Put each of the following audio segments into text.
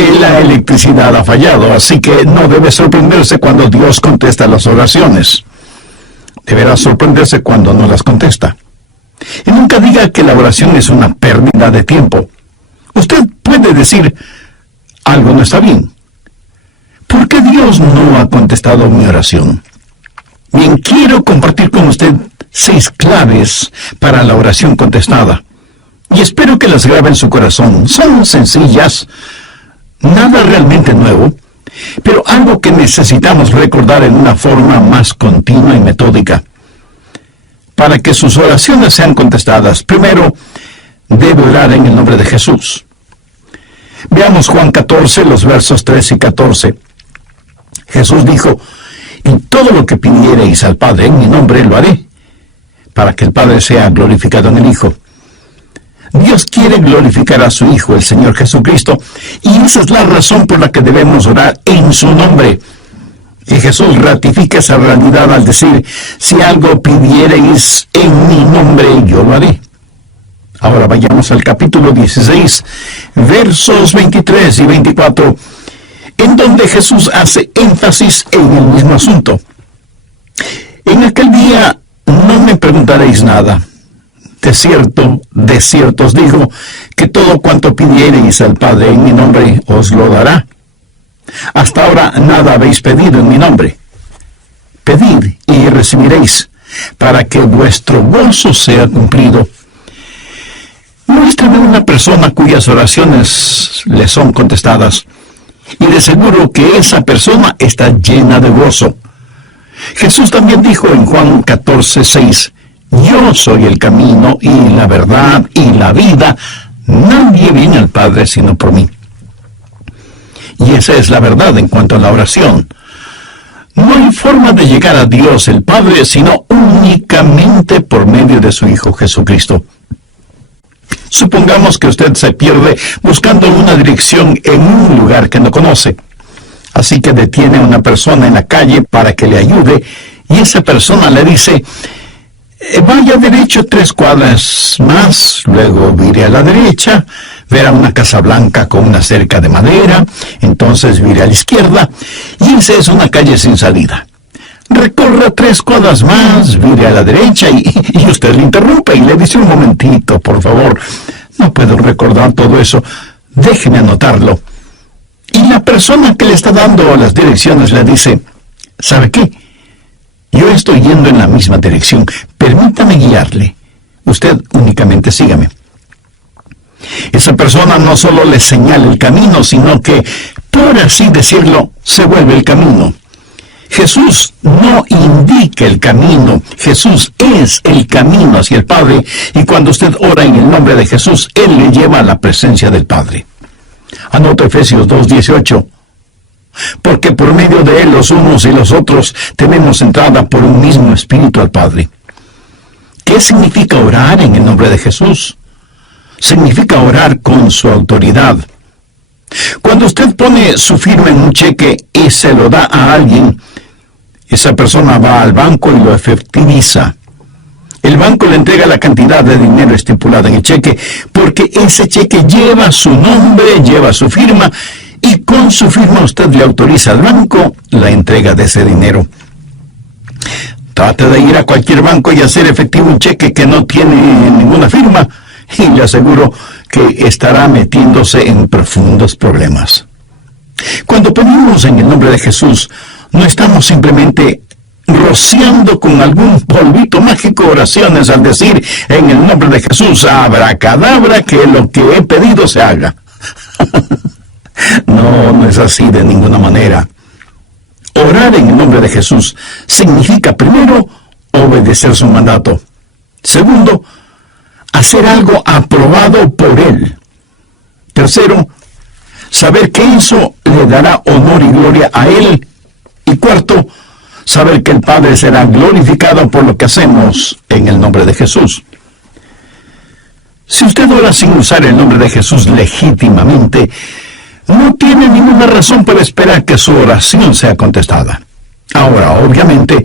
que la electricidad ha fallado, así que no debe sorprenderse cuando Dios contesta las oraciones. Deberá sorprenderse cuando no las contesta. Y nunca diga que la oración es una pérdida de tiempo. Usted puede decir, algo no está bien. ¿Por qué Dios no ha contestado mi oración? Bien, quiero compartir con usted 6 claves para la oración contestada. Y espero que las grabe en su corazón. Son sencillas, nada realmente nuevo, pero algo que necesitamos recordar en una forma más continua y metódica. Para que sus oraciones sean contestadas, primero debe orar en el nombre de Jesús. Veamos Juan 14, los versos 13 y 14. Jesús dijo, y todo lo que pidiereis al Padre en mi nombre lo haré, para que el Padre sea glorificado en el Hijo. Dios quiere glorificar a su Hijo, el Señor Jesucristo, y esa es la razón por la que debemos orar en su nombre. Y Jesús ratifica esa realidad al decir, si algo pidiereis en mi nombre, yo lo haré. Ahora vayamos al capítulo 16, versos 23 y 24, en donde Jesús hace énfasis en el mismo asunto. En aquel día no me preguntaréis nada. De cierto os digo, que todo cuanto pidiereis al Padre en mi nombre os lo dará. Hasta ahora nada habéis pedido en mi nombre. Pedid y recibiréis, para que vuestro gozo sea cumplido. Muéstrame una persona cuyas oraciones le son contestadas, y de seguro que esa persona está llena de gozo. Jesús también dijo en Juan 14:6, yo soy el camino y la verdad y la vida. Nadie viene al Padre sino por mí. Y esa es la verdad en cuanto a la oración. No hay forma de llegar a Dios el Padre sino únicamente por medio de su Hijo Jesucristo. Supongamos que usted se pierde buscando una dirección en un lugar que no conoce. Así que detiene a una persona en la calle para que le ayude, y esa persona le dice, vaya derecho 3 cuadras más, luego vire a la derecha, verá una casa blanca con una cerca de madera, entonces vire a la izquierda, y esa es una calle sin salida. Recorra 3 cuadras más, vire a la derecha, y usted le interrumpe y le dice, un momentito, por favor, no puedo recordar todo eso, déjeme anotarlo. Y la persona que le está dando las direcciones le dice, ¿sabe qué? Yo estoy yendo en la misma dirección, permítame guiarle. Usted únicamente sígame. Esa persona no solo le señala el camino, sino que, por así decirlo, se vuelve el camino. Jesús no indica el camino, Jesús es el camino hacia el Padre, y cuando usted ora en el nombre de Jesús, Él le lleva a la presencia del Padre. Anota Efesios 2:18. Porque por medio de Él los unos y los otros tenemos entrada por un mismo Espíritu al Padre. ¿Qué significa orar en el nombre de Jesús? Significa orar con su autoridad. Cuando usted pone su firma en un cheque y se lo da a alguien, esa persona va al banco y lo efectiviza. El banco le entrega la cantidad de dinero estipulada en el cheque, porque ese cheque lleva su nombre, lleva su firma, y con su firma usted le autoriza al banco la entrega de ese dinero. Trate de ir a cualquier banco y hacer efectivo un cheque que no tiene ninguna firma, y le aseguro que estará metiéndose en profundos problemas. Cuando pedimos en el nombre de Jesús, no estamos simplemente rociando con algún polvito mágico oraciones al decir en el nombre de Jesús, abracadabra, que lo que he pedido se haga. No es así de ninguna manera. Orar en el nombre de Jesús significa, primero, obedecer su mandato. Segundo, hacer algo aprobado por Él. Tercero, saber que eso le dará honor y gloria a Él. Y cuarto, saber que el Padre será glorificado por lo que hacemos en el nombre de Jesús. Si usted ora sin usar el nombre de Jesús legítimamente, no tiene ninguna razón para esperar que su oración sea contestada. Ahora, obviamente,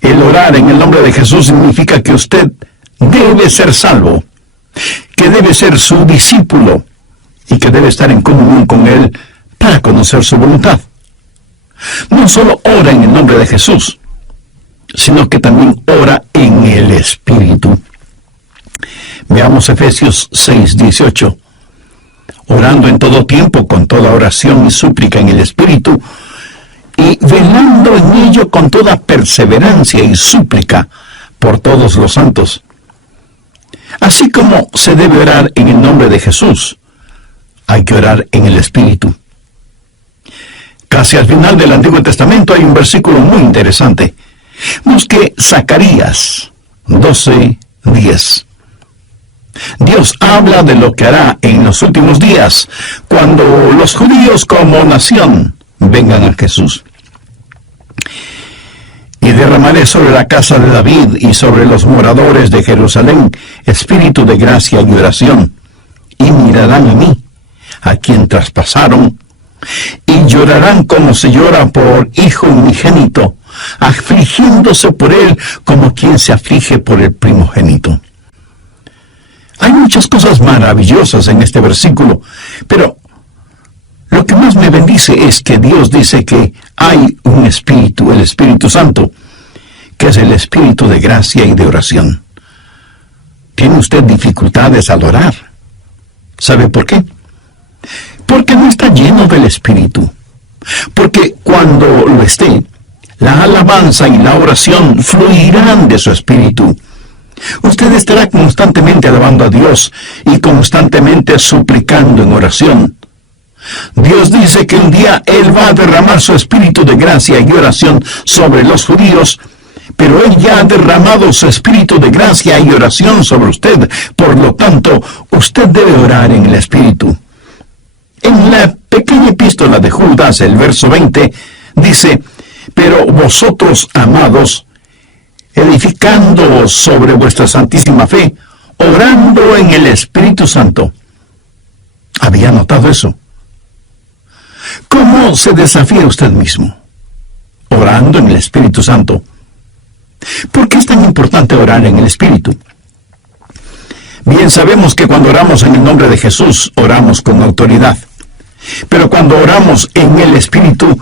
el orar en el nombre de Jesús significa que usted debe ser salvo, que debe ser su discípulo y que debe estar en comunión con Él conocer su voluntad. No solo ora en el nombre de Jesús, sino que también ora en el Espíritu. Veamos Efesios 6:18. Orando en todo tiempo con toda oración y súplica en el Espíritu, y velando en ello con toda perseverancia y súplica por todos los santos. Así como se debe orar en el nombre de Jesús, hay que orar en el Espíritu. Casi al final del Antiguo Testamento hay un versículo muy interesante. Busque Zacarías 12:10. Dios habla de lo que hará en los últimos días, cuando los judíos como nación vengan a Jesús. Y derramaré sobre la casa de David y sobre los moradores de Jerusalén espíritu de gracia y oración, y mirarán a mí, a quien traspasaron, y llorarán como se llora por hijo unigénito, afligiéndose por él como quien se aflige por el primogénito. Hay muchas cosas maravillosas en este versículo, pero lo que más me bendice es que Dios dice que hay un Espíritu, el Espíritu Santo, que es el Espíritu de gracia y de oración. ¿Tiene usted dificultades al orar? ¿Sabe por qué? Porque no está lleno del Espíritu. Porque cuando lo esté, la alabanza y la oración fluirán de su Espíritu. Usted estará constantemente alabando a Dios y constantemente suplicando en oración. Dios dice que un día Él va a derramar su espíritu de gracia y oración sobre los judíos, pero Él ya ha derramado su espíritu de gracia y oración sobre usted. Por lo tanto, usted debe orar en el Espíritu. En la pequeña epístola de Judas, el verso 20, dice: pero vosotros, amados, edificándoos sobre vuestra santísima fe, orando en el Espíritu Santo. ¿Había notado eso? ¿Cómo se desafía usted mismo? Orando en el Espíritu Santo. ¿Por qué es tan importante orar en el Espíritu? Bien, sabemos que cuando oramos en el nombre de Jesús, oramos con autoridad. Pero cuando oramos en el Espíritu,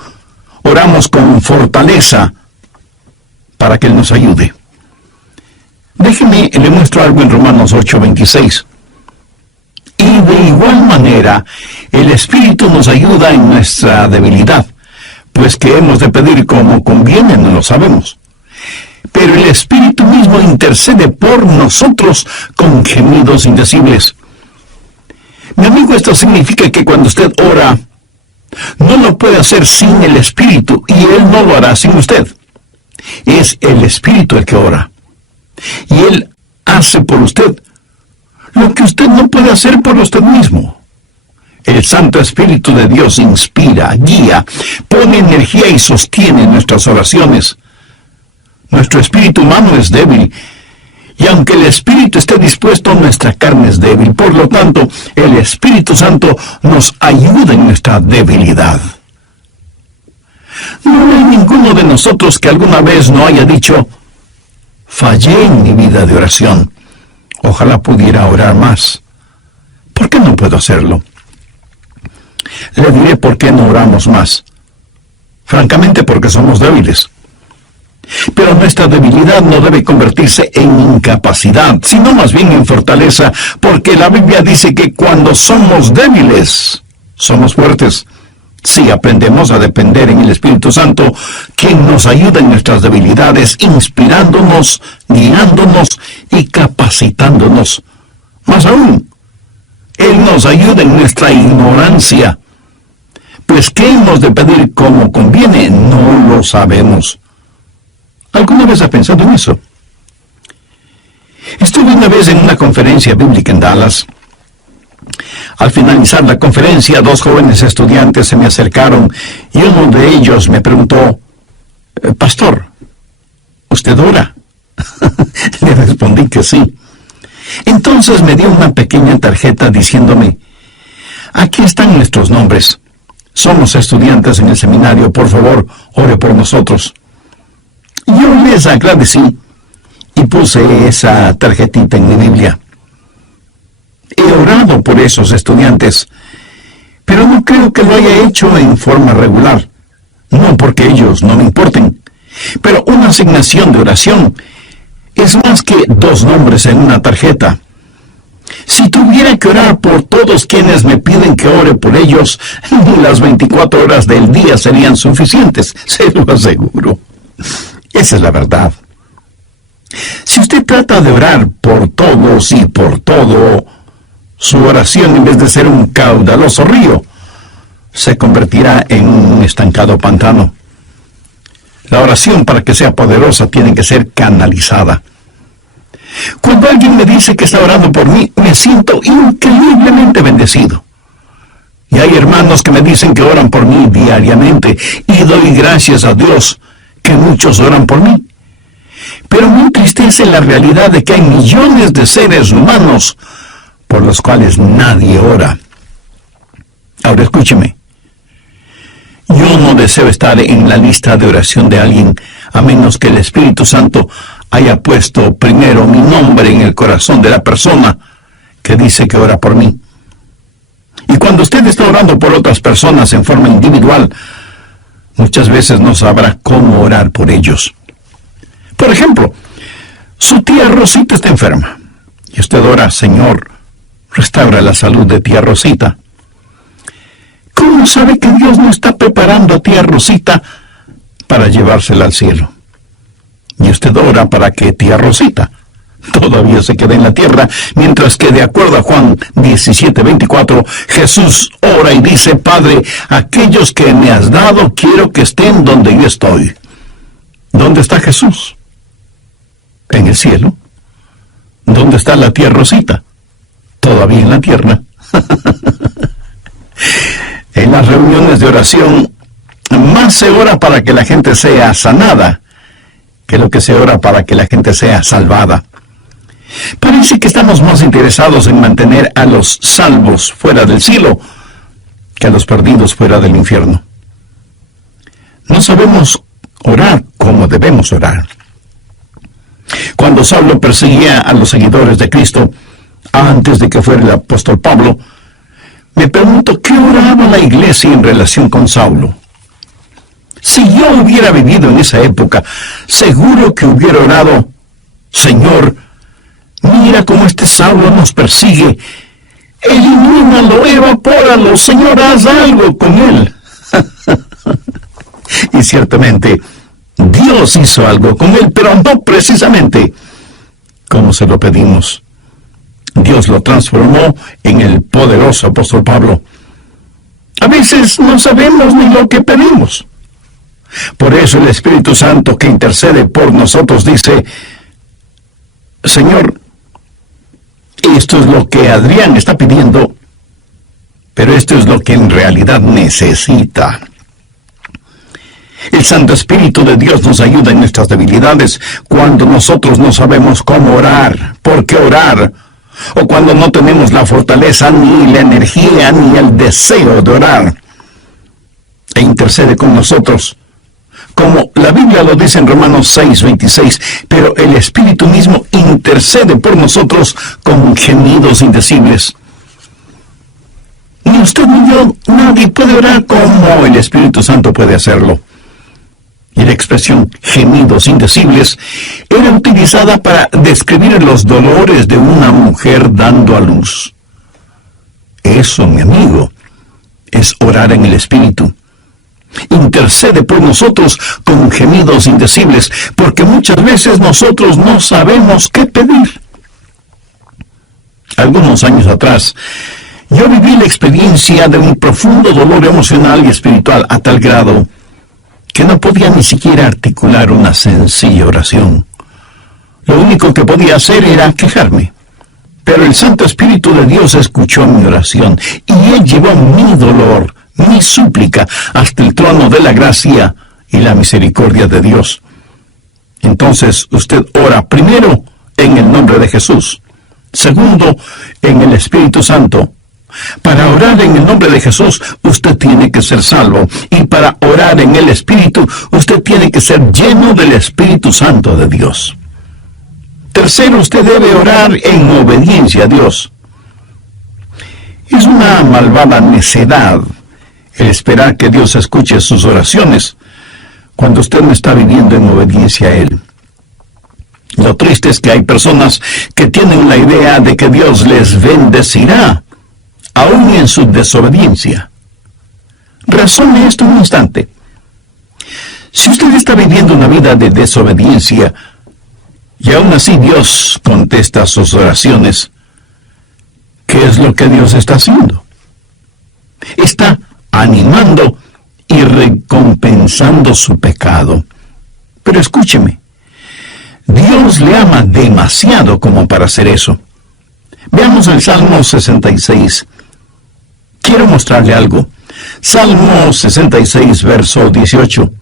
oramos con fortaleza para que Él nos ayude. Déjeme, le muestro algo en Romanos 8:26. Y de igual manera, el Espíritu nos ayuda en nuestra debilidad, pues que hemos de pedir como conviene, no lo sabemos. Pero el Espíritu mismo intercede por nosotros con gemidos indecibles. Mi amigo, esto significa que cuando usted ora, no lo puede hacer sin el Espíritu, y Él no lo hará sin usted. Es el Espíritu el que ora, y Él hace por usted lo que usted no puede hacer por usted mismo. El Santo Espíritu de Dios inspira, guía, pone energía y sostiene nuestras oraciones. Nuestro espíritu humano es débil, y aunque el Espíritu esté dispuesto, nuestra carne es débil. Por lo tanto, el Espíritu Santo nos ayuda en nuestra debilidad. No hay ninguno de nosotros que alguna vez no haya dicho: fallé en mi vida de oración. Ojalá pudiera orar más. ¿Por qué no puedo hacerlo? Le diré por qué no oramos más. Francamente, porque somos débiles. Pero nuestra debilidad no debe convertirse en incapacidad, sino más bien en fortaleza, porque la Biblia dice que cuando somos débiles, somos fuertes. Si aprendemos a depender en el Espíritu Santo, quien nos ayuda en nuestras debilidades, inspirándonos, guiándonos y capacitándonos. Más aún, Él nos ayuda en nuestra ignorancia. Pues ¿qué hemos de pedir como conviene? No lo sabemos. ¿Alguna vez ha pensado en eso? Estuve una vez en una conferencia bíblica en Dallas. Al finalizar la conferencia, 2 jóvenes estudiantes se me acercaron y uno de ellos me preguntó: pastor, ¿usted ora? Le respondí que sí. Entonces me dio una pequeña tarjeta diciéndome: aquí están nuestros nombres. Somos estudiantes en el seminario, por favor, ore por nosotros. Yo les agradecí y puse esa tarjetita en mi Biblia. He orado por esos estudiantes, pero no creo que lo haya hecho en forma regular. No porque ellos no me importen, pero una asignación de oración es más que 2 nombres en una tarjeta. Si tuviera que orar por todos quienes me piden que ore por ellos, ni las 24 horas del día serían suficientes, se lo aseguro. Esa es la verdad. Si usted trata de orar por todos y por todo, su oración, en vez de ser un caudaloso río, se convertirá en un estancado pantano. La oración, para que sea poderosa, tiene que ser canalizada. Cuando alguien me dice que está orando por mí, me siento increíblemente bendecido. Y hay hermanos que me dicen que oran por mí diariamente, y doy gracias a Dios que muchos oran por mí. Pero me entristece la realidad de que hay millones de seres humanos por los cuales nadie ora. Ahora escúcheme. Yo no deseo estar en la lista de oración de alguien, a menos que el Espíritu Santo haya puesto primero mi nombre en el corazón de la persona que dice que ora por mí. Y cuando usted está orando por otras personas en forma individual, muchas veces no sabrá cómo orar por ellos. Por ejemplo, su tía Rosita está enferma, y usted ora: Señor, restaura la salud de tía Rosita. ¿Cómo sabe que Dios no está preparando a tía Rosita para llevársela al cielo? Y usted ora para que tía Rosita todavía se quede en la tierra, mientras que, de acuerdo a Juan 17:24, Jesús ora y dice: Padre, aquellos que me has dado, quiero que estén donde yo estoy. ¿Dónde está Jesús? En el cielo. ¿Dónde está la tía Rosita? Todavía en la tierra. En las reuniones de oración, más se ora para que la gente sea sanada que lo que se ora para que la gente sea salvada. Parece que estamos más interesados en mantener a los salvos fuera del cielo que a los perdidos fuera del infierno. No sabemos orar como debemos orar. Cuando Saulo perseguía a los seguidores de Cristo, antes de que fuera el apóstol Pablo, me pregunto qué oraba la iglesia en relación con Saulo. Si yo hubiera vivido en esa época, seguro que hubiera orado: Señor, mira cómo este Saulo nos persigue. Elimínalo, evapóralo, Señor, haz algo con él. Y ciertamente, Dios hizo algo con él, pero no precisamente como se lo pedimos. Dios lo transformó en el poderoso apóstol Pablo. A veces no sabemos ni lo que pedimos. Por eso el Espíritu Santo, que intercede por nosotros, dice: Señor, esto es lo que Adrián está pidiendo, pero esto es lo que en realidad necesita. El Santo Espíritu de Dios nos ayuda en nuestras debilidades, cuando nosotros no sabemos cómo orar, por qué orar, o cuando no tenemos la fortaleza, ni la energía, ni el deseo de orar. E intercede con nosotros, como la Biblia lo dice en Romanos 6:26, pero el Espíritu mismo intercede por nosotros con gemidos indecibles. Ni usted ni yo, nadie puede orar como el Espíritu Santo puede hacerlo. Y la expresión gemidos indecibles era utilizada para describir los dolores de una mujer dando a luz. Eso, mi amigo, es orar en el Espíritu. Intercede por nosotros con gemidos indecibles, porque muchas veces nosotros no sabemos qué pedir. Algunos años atrás, yo viví la experiencia de un profundo dolor emocional y espiritual a tal grado que no podía ni siquiera articular una sencilla oración. Lo único que podía hacer era quejarme. Pero el Santo Espíritu de Dios escuchó mi oración, y Él llevó mi dolor, mi súplica, hasta el trono de la gracia y la misericordia de Dios. Entonces usted ora primero en el nombre de Jesús, segundo en el Espíritu Santo. Para orar en el nombre de Jesús, usted tiene que ser salvo. Y para orar en el Espíritu, usted tiene que ser lleno del Espíritu Santo de Dios. Tercero, usted debe orar en obediencia a Dios. Es una malvada necedad el esperar que Dios escuche sus oraciones cuando usted no está viviendo en obediencia a Él. Lo triste es que hay personas que tienen la idea de que Dios les bendecirá, aún en su desobediencia. Razone esto un instante. Si usted está viviendo una vida de desobediencia, y aún así Dios contesta sus oraciones, ¿qué es lo que Dios está haciendo? Está animando y recompensando su pecado. Pero escúcheme, Dios le ama demasiado como para hacer eso. Veamos el Salmo 66. Quiero mostrarle algo. Salmo 66, verso 18.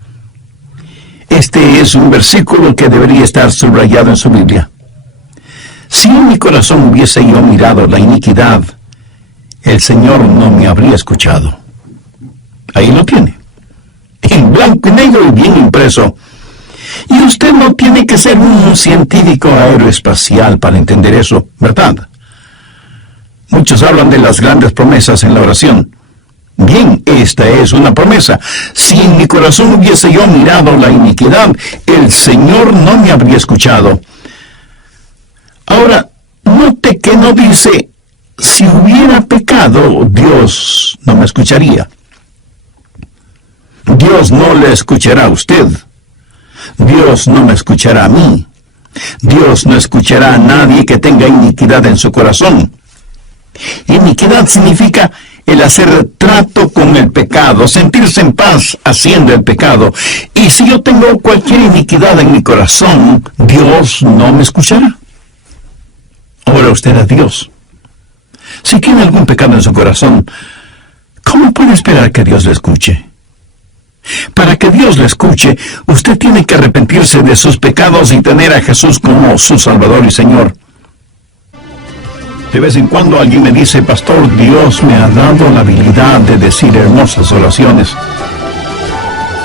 Este es un versículo que debería estar subrayado en su Biblia. Si en mi corazón hubiese yo mirado la iniquidad, el Señor no me habría escuchado. Ahí lo tiene, en blanco y negro y bien impreso. Y usted no tiene que ser un científico aeroespacial para entender eso, ¿verdad? Muchos hablan de las grandes promesas en la oración. Bien, esta es una promesa. Si en mi corazón hubiese yo mirado la iniquidad, el Señor no me habría escuchado. Ahora, note que no dice, si hubiera pecado, Dios no me escucharía. Dios no le escuchará a usted. Dios no me escuchará a mí. Dios no escuchará a nadie que tenga iniquidad en su corazón. Iniquidad significa el hacer trato con el pecado, sentirse en paz haciendo el pecado. Y si yo tengo cualquier iniquidad en mi corazón, Dios no me escuchará. Ora usted a Dios. Si tiene algún pecado en su corazón, ¿cómo puede esperar que Dios le escuche? Para que Dios le escuche, usted tiene que arrepentirse de sus pecados y tener a Jesús como su Salvador y Señor. De vez en cuando alguien me dice, pastor, Dios me ha dado la habilidad de decir hermosas oraciones.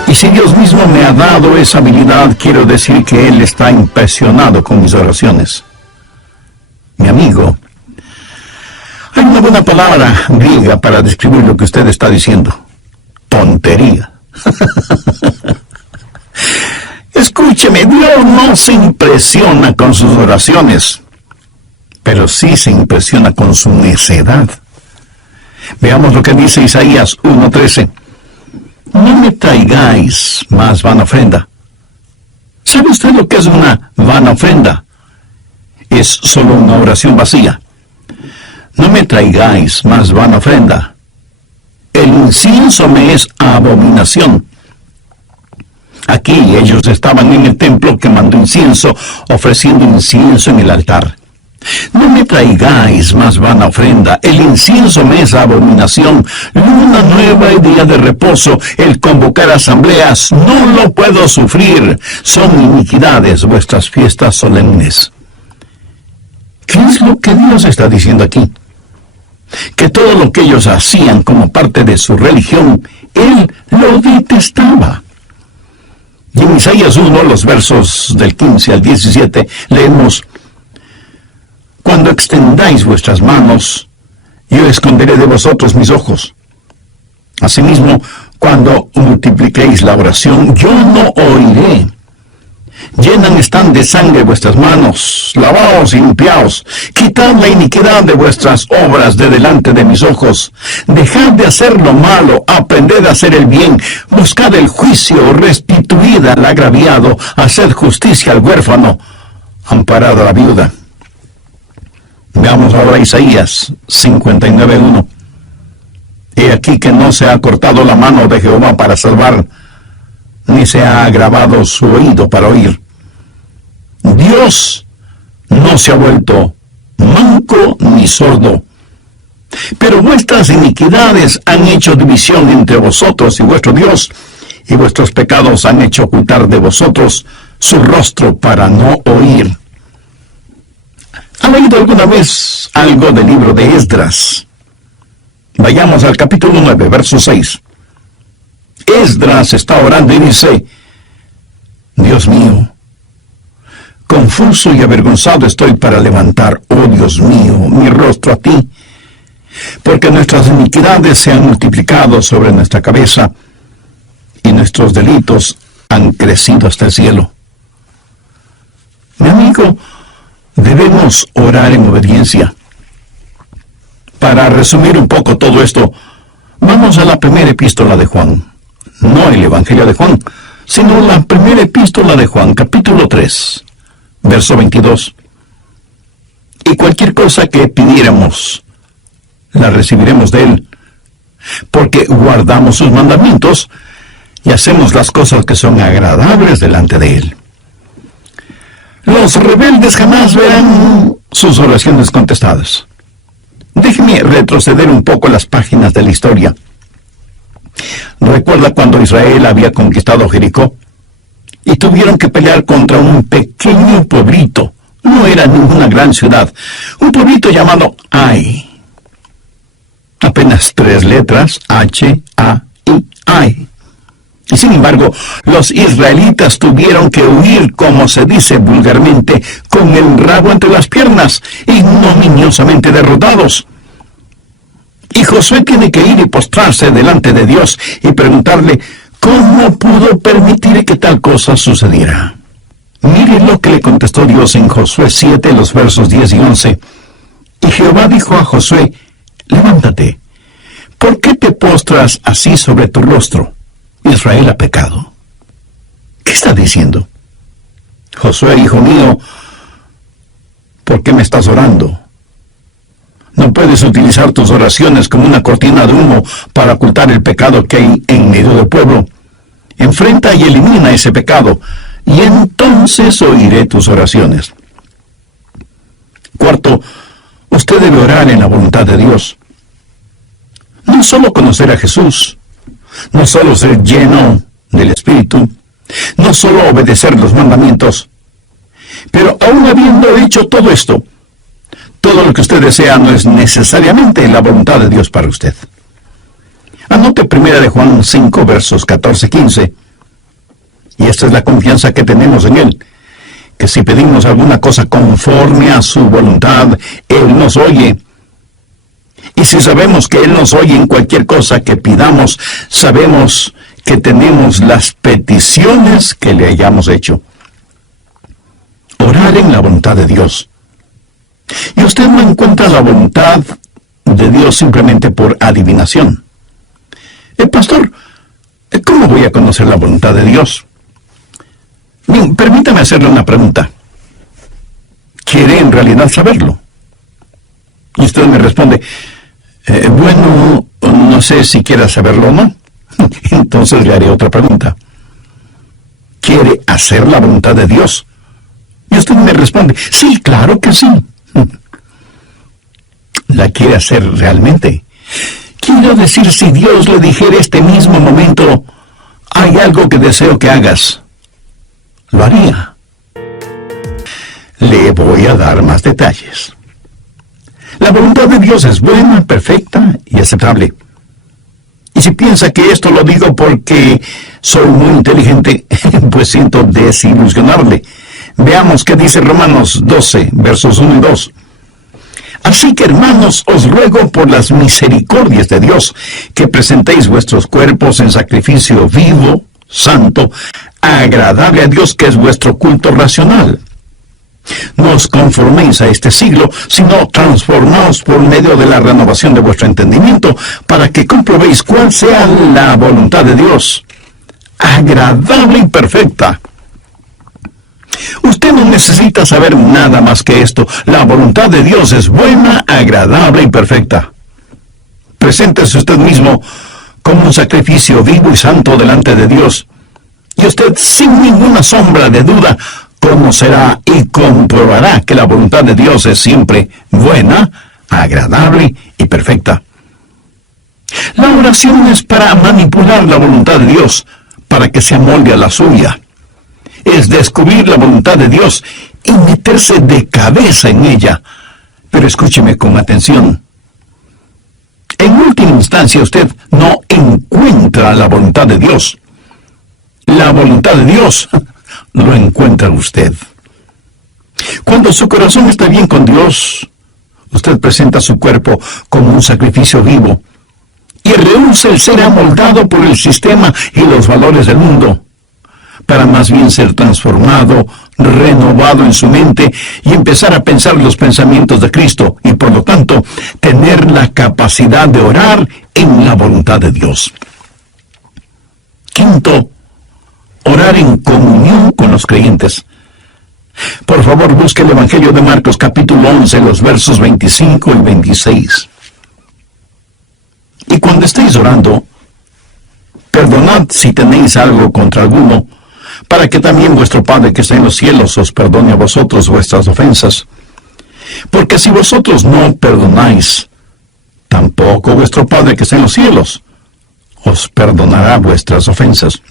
Y si Dios mismo me ha dado esa habilidad, quiero decir que Él está impresionado con mis oraciones. Mi amigo, hay una buena palabra griega para describir lo que usted está diciendo. Tontería. Escúcheme, Dios no se impresiona con sus oraciones, pero sí se impresiona con su necedad. Veamos lo que dice Isaías 1:13. No me traigáis más vana ofrenda. ¿Sabe usted lo que es una vana ofrenda? Es solo una oración vacía. No me traigáis más vana ofrenda. El incienso me es abominación. Aquí ellos estaban en el templo quemando incienso, ofreciendo incienso en el altar. No me traigáis más vana ofrenda, el incienso me es abominación, luna nueva y día de reposo, el convocar asambleas, no lo puedo sufrir, son iniquidades vuestras fiestas solemnes. ¿Qué es lo que Dios está diciendo aquí? Que todo lo que ellos hacían como parte de su religión, Él lo detestaba. Y en Isaías 1, los versos del 15 al 17, leemos: Cuando extendáis vuestras manos, yo esconderé de vosotros mis ojos. Asimismo, cuando multipliquéis la oración, yo no oiré. Llenan están de sangre vuestras manos, lavaos y limpiaos, quitad la iniquidad de vuestras obras de delante de mis ojos, dejad de hacer lo malo, aprended a hacer el bien, buscad el juicio, restituid al agraviado, haced justicia al huérfano, amparad a la viuda. Veamos ahora Isaías 59:1. He aquí que no se ha cortado la mano de Jehová para salvar, ni se ha agravado su oído para oír. Dios no se ha vuelto manco ni sordo, pero vuestras iniquidades han hecho división entre vosotros y vuestro Dios, y vuestros pecados han hecho ocultar de vosotros su rostro para no oír. ¿Han oído alguna vez algo del libro de Esdras? Vayamos al capítulo 9, verso 6. Esdras está orando y dice: Dios mío, confuso y avergonzado estoy para levantar, oh Dios mío, mi rostro a ti. porque nuestras iniquidades se han multiplicado sobre nuestra cabeza y nuestros delitos han crecido hasta el cielo. Mi amigo, debemos orar en obediencia. Para resumir un poco todo esto, vamos a la primera epístola de Juan. No el Evangelio de Juan, sino la primera epístola de Juan, capítulo 3, verso 22. Y cualquier cosa que pidiéramos, la recibiremos de Él, porque guardamos sus mandamientos y hacemos las cosas que son agradables delante de Él. Los rebeldes jamás verán sus oraciones contestadas. Déjeme retroceder un poco las páginas de la historia. ¿Recuerda cuando Israel había conquistado Jericó? Y tuvieron que pelear contra un pequeño pueblito. No era ninguna gran ciudad. Un pueblito llamado Ai. Apenas 3 letras, H-A-I, Ai. Y sin embargo, los israelitas tuvieron que huir, como se dice vulgarmente, con el rabo entre las piernas, ignominiosamente derrotados. Y Josué tiene que ir y postrarse delante de Dios y preguntarle cómo pudo permitir que tal cosa sucediera. Mire lo que le contestó Dios en Josué 7, los versos 10 y 11. Y Jehová dijo a Josué, levántate, ¿por qué te postras así sobre tu rostro? Israel ha pecado. ¿Qué está diciendo? Josué, hijo mío, ¿por qué me estás orando? No puedes utilizar tus oraciones como una cortina de humo para ocultar el pecado que hay en medio del pueblo. Enfrenta y elimina ese pecado, y entonces oiré tus oraciones. Cuarto, usted debe orar en la voluntad de Dios. No solo conocer a Jesús, no solo ser lleno del Espíritu, no solo obedecer los mandamientos, pero aún habiendo hecho todo esto, todo lo que usted desea no es necesariamente la voluntad de Dios para usted. Anote 1 de Juan 5, versos 14-15. Y esta es la confianza que tenemos en Él, que si pedimos alguna cosa conforme a su voluntad, Él nos oye. Y si sabemos que Él nos oye en cualquier cosa que pidamos, sabemos que tenemos las peticiones que le hayamos hecho. Orar en la voluntad de Dios. Y usted no encuentra la voluntad de Dios simplemente por adivinación. Pastor, ¿cómo voy a conocer la voluntad de Dios? Bien, permítame hacerle una pregunta. ¿Quiere en realidad saberlo? Y usted me responde, bueno, no sé si quiera saberlo o no. Entonces le haré otra pregunta. ¿Quiere hacer la voluntad de Dios? Y usted me responde, sí, claro que sí. ¿La quiere hacer realmente? Quiero decir, si Dios le dijera este mismo momento, hay algo que deseo que hagas, lo haría. Le voy a dar más detalles. La voluntad de Dios es buena, perfecta y aceptable. Y si piensa que esto lo digo porque soy muy inteligente, pues siento desilusionarle. Veamos qué dice Romanos 12, versos 1 y 2. Así que, hermanos, os ruego por las misericordias de Dios, que presentéis vuestros cuerpos en sacrificio vivo, santo, agradable a Dios, que es vuestro culto racional. No os conforméis a este siglo, sino transformaos por medio de la renovación de vuestro entendimiento, para que comprobéis cuál sea la voluntad de Dios, agradable y perfecta. Usted no necesita saber nada más que esto. La voluntad de Dios es buena, agradable y perfecta. Preséntese usted mismo como un sacrificio vivo y santo delante de Dios, y usted, sin ninguna sombra de duda, conocerá y comprobará que la voluntad de Dios es siempre buena, agradable y perfecta. La oración es para manipular la voluntad de Dios, para que se amolde a la suya. Es descubrir la voluntad de Dios y meterse de cabeza en ella. Pero escúcheme con atención. En última instancia, usted no encuentra la voluntad de Dios. La voluntad de Dios lo encuentra usted. Cuando su corazón está bien con Dios, usted presenta su cuerpo como un sacrificio vivo y rehúsa el ser amoldado por el sistema y los valores del mundo, para más bien ser transformado, renovado en su mente y empezar a pensar los pensamientos de Cristo y por lo tanto tener la capacidad de orar en la voluntad de Dios. Quinto, orar en comunión con los creyentes. Por favor, busque el Evangelio de Marcos capítulo 11, los versos 25 y 26. Y cuando estéis orando, perdonad si tenéis algo contra alguno, para que también vuestro Padre que está en los cielos os perdone a vosotros vuestras ofensas. Porque si vosotros no perdonáis, tampoco vuestro Padre que está en los cielos os perdonará vuestras ofensas.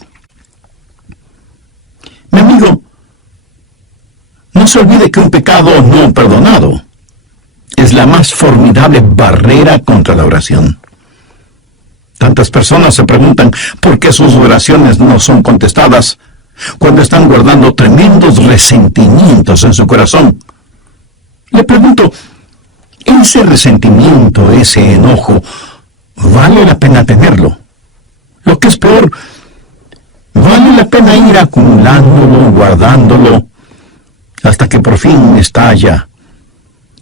Mi amigo, no se olvide que un pecado no perdonado es la más formidable barrera contra la oración. Tantas personas se preguntan por qué sus oraciones no son contestadas cuando están guardando tremendos resentimientos en su corazón. Le pregunto, ¿ese resentimiento, ese enojo, vale la pena tenerlo? Lo que es peor, ¿vale la pena ir acumulándolo, guardándolo, hasta que por fin estalla,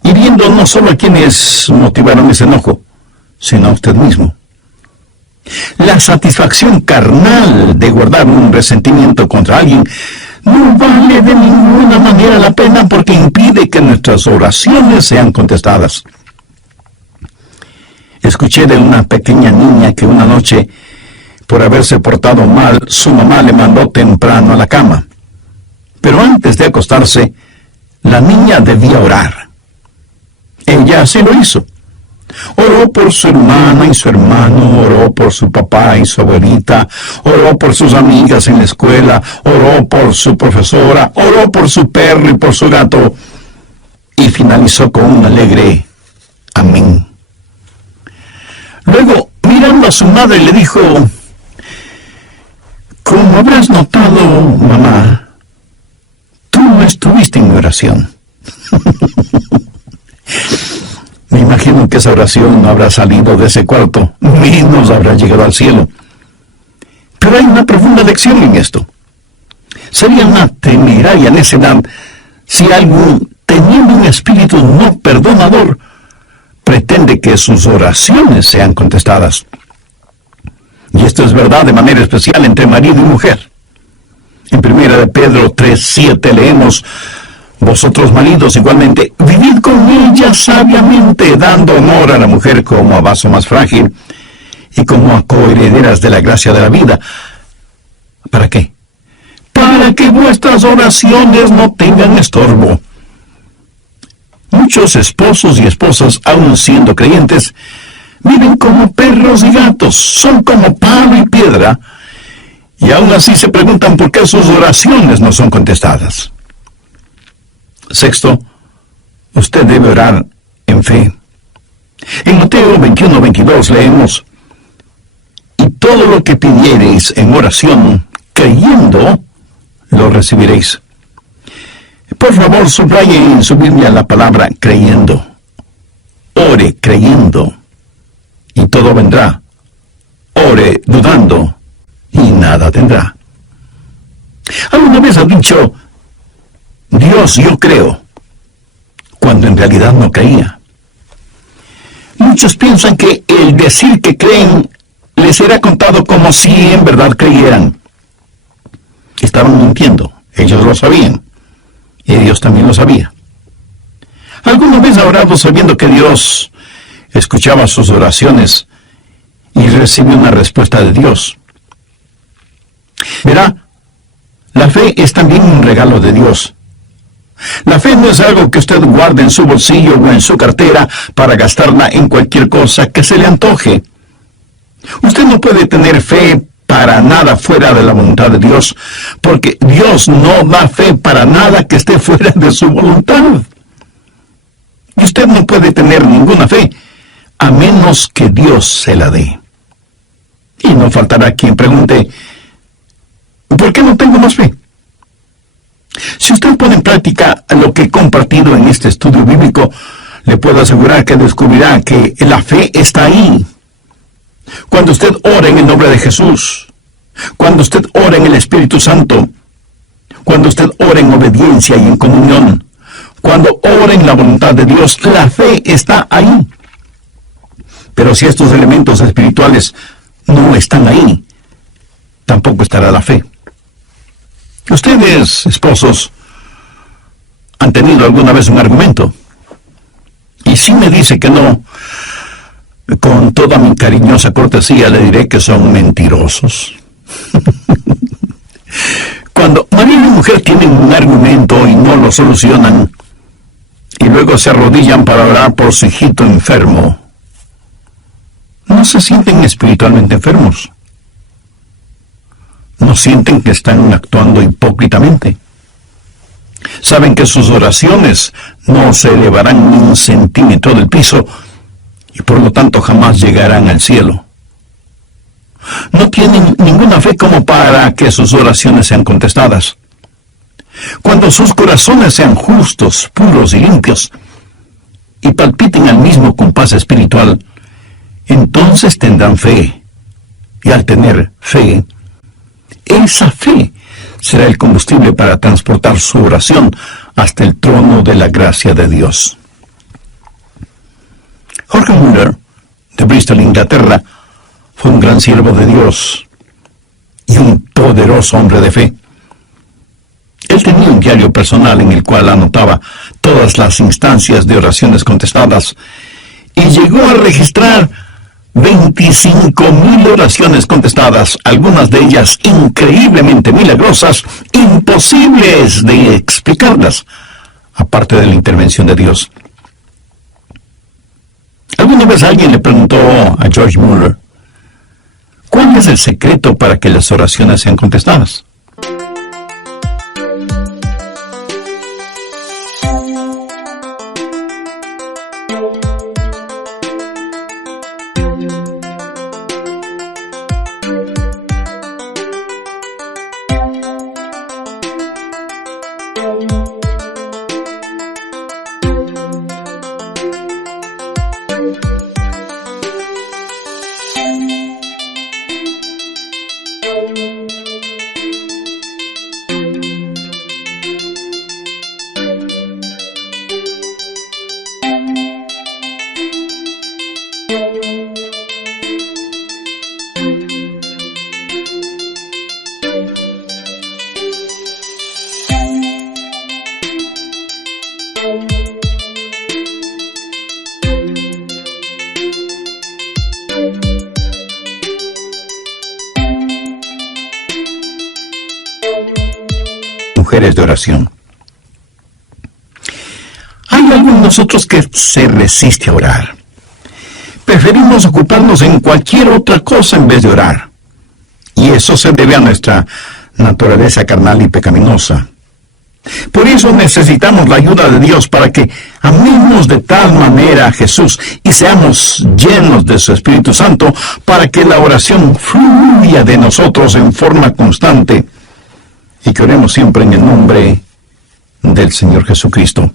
hiriendo no solo a quienes motivaron ese enojo, sino a usted mismo? La satisfacción carnal de guardar un resentimiento contra alguien no vale de ninguna manera la pena porque impide que nuestras oraciones sean contestadas. Escuché de una pequeña niña que una noche, por haberse portado mal, su mamá le mandó temprano a la cama. Pero antes de acostarse, la niña debía orar. Ella así lo hizo. Oró por su hermana y su hermano, oró por su papá y su abuelita, oró por sus amigas en la escuela, oró por su profesora, oró por su perro y por su gato, y finalizó con un alegre amén. Luego, mirando a su madre, le dijo: como habrás notado, mamá, tú no estuviste en mi oración. Me imagino que esa oración no habrá salido de ese cuarto, menos habrá llegado al cielo. Pero hay una profunda lección en esto. Sería una temeraria necedad si alguien, teniendo un espíritu no perdonador, pretende que sus oraciones sean contestadas. Y esto es verdad de manera especial entre marido y mujer. En 1 de Pedro 3:7 leemos: vosotros maridos igualmente, vivid con ella sabiamente, dando honor a la mujer como a vaso más frágil y como a coherederas de la gracia de la vida. ¿Para qué? Para que vuestras oraciones no tengan estorbo. Muchos esposos y esposas, aun siendo creyentes, viven como perros y gatos, son como palo y piedra, y aún así se preguntan por qué sus oraciones no son contestadas. Sexto, usted debe orar en fe. En Mateo 21:22 leemos: y todo lo que pidiereis en oración, creyendo, lo recibiréis. Por favor, subraye en su Biblia la palabra creyendo. Ore creyendo, y todo vendrá. Ore dudando, y nada tendrá. ¿Alguna vez ha dicho: Dios, yo creo, cuando en realidad no creía? Muchos piensan que el decir que creen les será contado como si en verdad creyeran. Estaban mintiendo, ellos lo sabían, y Dios también lo sabía. ¿Alguna vez ha orado sabiendo que Dios escuchaba sus oraciones y recibió una respuesta de Dios? Verá, la fe es también un regalo de Dios. La fe no es algo que usted guarde en su bolsillo o en su cartera para gastarla en cualquier cosa que se le antoje. Usted no puede tener fe para nada fuera de la voluntad de Dios, porque Dios no da fe para nada que esté fuera de su voluntad. Y usted no puede tener ninguna fe a menos que Dios se la dé. Y no faltará quien pregunte: ¿por qué no tengo más fe? Si usted pone en práctica lo que he compartido en este estudio bíblico, le puedo asegurar que descubrirá que la fe está ahí. Cuando usted ora en el nombre de Jesús, cuando usted ora en el Espíritu Santo, cuando usted ora en obediencia y en comunión, cuando ora en la voluntad de Dios, la fe está ahí. Pero si estos elementos espirituales no están ahí, tampoco estará la fe. Ustedes, esposos, ¿han tenido alguna vez un argumento? Y si me dice que no, con toda mi cariñosa cortesía le diré que son mentirosos. Cuando marido y mujer tienen un argumento y no lo solucionan, y luego se arrodillan para orar por su hijito enfermo, no se sienten espiritualmente enfermos. No sienten que están actuando hipócritamente. Saben que sus oraciones no se elevarán ni un centímetro del piso y por lo tanto jamás llegarán al cielo. No tienen ninguna fe como para que sus oraciones sean contestadas. Cuando sus corazones sean justos, puros y limpios y palpiten al mismo compás espiritual, entonces tendrán fe. Y al tener fe, esa fe será el combustible para transportar su oración hasta el trono de la gracia de Dios. Jorge Muller, de Bristol, Inglaterra, fue un gran siervo de Dios y un poderoso hombre de fe. Él tenía un diario personal en el cual anotaba todas las instancias de oraciones contestadas y llegó a registrar 25,000 oraciones contestadas, algunas de ellas increíblemente milagrosas, imposibles de explicarlas, aparte de la intervención de Dios. Alguna vez alguien le preguntó a George Muller, ¿cuál es el secreto para que las oraciones sean contestadas? Mujeres de oración. Hay algunos de nosotros que se resiste a orar. Preferimos ocuparnos en cualquier otra cosa en vez de orar. Y eso se debe a nuestra naturaleza carnal y pecaminosa. Por eso necesitamos la ayuda de Dios para que amemos de tal manera a Jesús y seamos llenos de su Espíritu Santo para que la oración fluya de nosotros en forma constante y que oremos siempre en el nombre del Señor Jesucristo.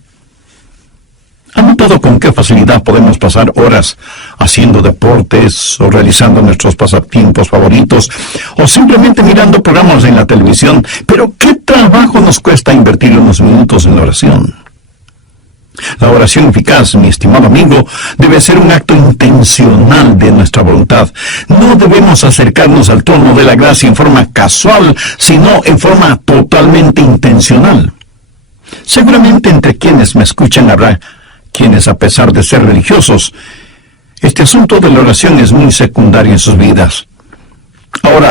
¿Han notado con qué facilidad podemos pasar horas haciendo deportes o realizando nuestros pasatiempos favoritos o simplemente mirando programas en la televisión? Pero ¿qué trabajo nos cuesta invertir unos minutos en la oración? La oración eficaz, mi estimado amigo, debe ser un acto intencional de nuestra voluntad. No debemos acercarnos al trono de la gracia en forma casual, sino en forma totalmente intencional. Seguramente entre quienes me escuchan habrá quienes, a pesar de ser religiosos, este asunto de la oración es muy secundario en sus vidas.